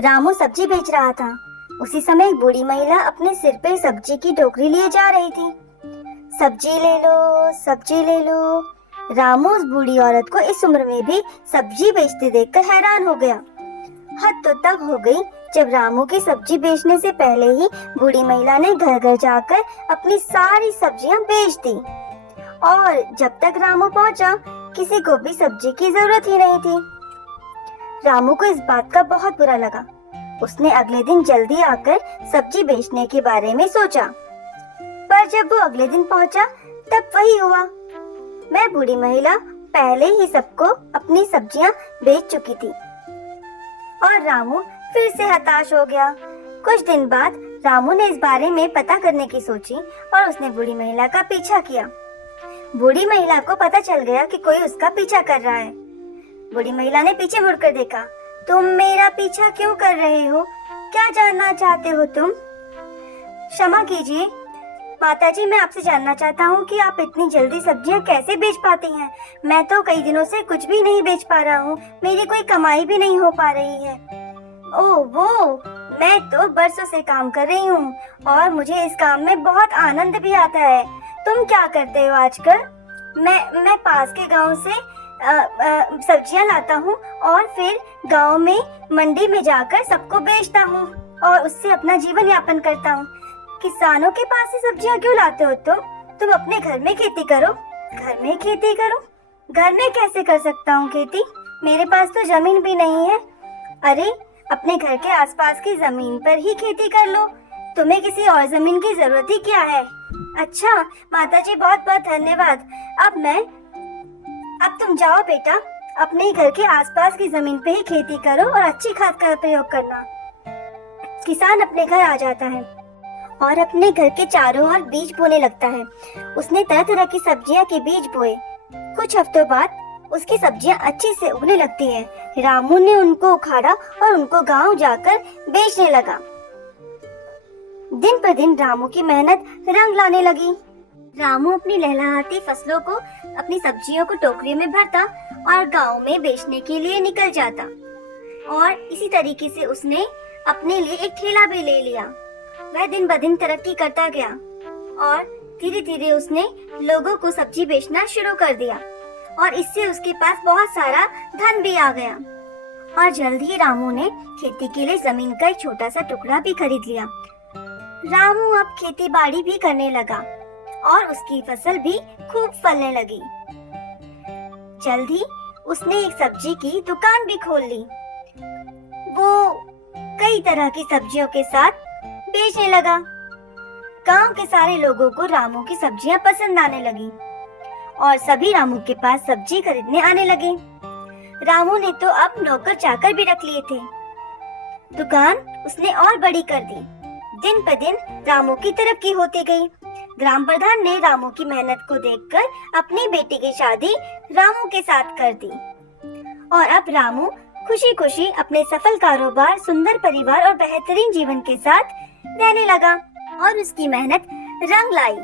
रामू सब्जी बेच रहा था। उसी समय एक बूढ़ी महिला अपने सिर पे सब्जी की टोकरी लिए जा रही थी। सब्जी ले लो, सब्जी ले लो। रामू उस बूढ़ी औरत को इस उम्र में भी सब्जी बेचते देखकर हैरान हो गया। हद तो तब हो गई जब रामू की सब्जी बेचने से पहले ही बूढ़ी महिला ने घर घर जाकर अपनी सारी सब्जियां बेच दी और जब तक रामू पहुंचा किसी को भी सब्जी की जरूरत ही नहीं थी। रामू को इस बात का बहुत बुरा लगा। उसने अगले दिन जल्दी आकर सब्जी बेचने के बारे में सोचा, पर जब वो अगले दिन पहुंचा तब वही हुआ। मैं बूढ़ी महिला पहले ही सबको अपनी सब्जियां बेच चुकी थी और रामू फिर से हताश हो गया। कुछ दिन बाद रामू ने इस बारे में पता करने की सोची और उसने बूढ़ी महिला का पीछा किया। बूढ़ी महिला को पता चल गया कि कोई उसका पीछा कर रहा है। बूढ़ी महिला ने पीछे मुड़कर देखा। तुम मेरा पीछा क्यों कर रहे हो? क्या जानना चाहते हो तुम? क्षमा कीजिए माताजी, मैं आपसे जानना चाहता हूँ कि आप इतनी जल्दी सब्जियाँ कैसे बेच पाती हैं? मैं तो कई दिनों से कुछ भी नहीं बेच पा रहा हूँ, मेरी कोई कमाई भी नहीं हो पा रही है। ओह वो, मैं तो बरसों से काम कर रही हूँ और मुझे इस काम में बहुत आनंद भी आता है। तुम क्या करते हो आजकल? मैं पास के गांव से सब्जियां लाता हूँ और फिर गांव में मंडी में जाकर सबको बेचता हूँ और उससे अपना जीवन यापन करता हूँ। किसानों के पास से सब्जियां क्यों लाते हो तुम अपने घर में खेती करो। घर में खेती करो? घर में कैसे कर सकता हूँ खेती? मेरे पास तो जमीन भी नहीं है। अरे अपने घर के आसपास की जमीन पर ही खेती कर लो, तुम्हें किसी और जमीन की जरूरत ही क्या है? अच्छा माताजी, बहुत बहुत धन्यवाद। अब तुम जाओ बेटा, अपने घर के आसपास की जमीन पे ही खेती करो और अच्छी खाद का प्रयोग करना। किसान अपने घर आ जाता है और अपने घर के चारों ओर बीज बोने लगता है। उसने तरह तरह की सब्जियां के बीज बोए। कुछ हफ्तों बाद उसकी सब्जियां अच्छी से उगने लगती हैं। रामू ने उनको उखाड़ा और उनको गांव जाकर बेचने लगा। दिन पर दिन रामू की मेहनत रंग लाने लगी। रामू अपनी लहलहाती फसलों को, अपनी सब्जियों को टोकरी में भरता और गांव में बेचने के लिए निकल जाता। और इसी तरीके से उसने अपने लिए एक ठेला भी ले लिया। वह दिन ब दिन तरक्की करता गया और धीरे धीरे उसने लोगों को सब्जी बेचना शुरू कर दिया और इससे उसके पास बहुत सारा धन भी आ गया। और जल्द ही रामू ने खेती के लिए जमीन का एक छोटा सा टुकड़ा भी खरीद लिया। रामू अब खेती बाड़ी भी करने लगा और उसकी फसल भी खूब फलने लगी। जल्द ही उसने एक सब्जी की दुकान भी खोल ली। वो कई तरह की सब्जियों के साथ बेचने लगा। गांव के सारे लोगों को रामू की सब्जियां पसंद आने लगी और सभी रामू के पास सब्जी खरीदने आने लगे। रामू ने तो अब नौकर चाकर भी रख लिए थे। दुकान उसने और बड़ी कर दी। दिन पर दिन रामू की तरक्की होती गई। ग्राम प्रधान ने रामू की मेहनत को देखकर अपनी बेटी की शादी रामू के साथ कर दी और अब रामू खुशी खुशी अपने सफल कारोबार, सुंदर परिवार और बेहतरीन जीवन के साथ रहने लगा और उसकी मेहनत रंग लाई।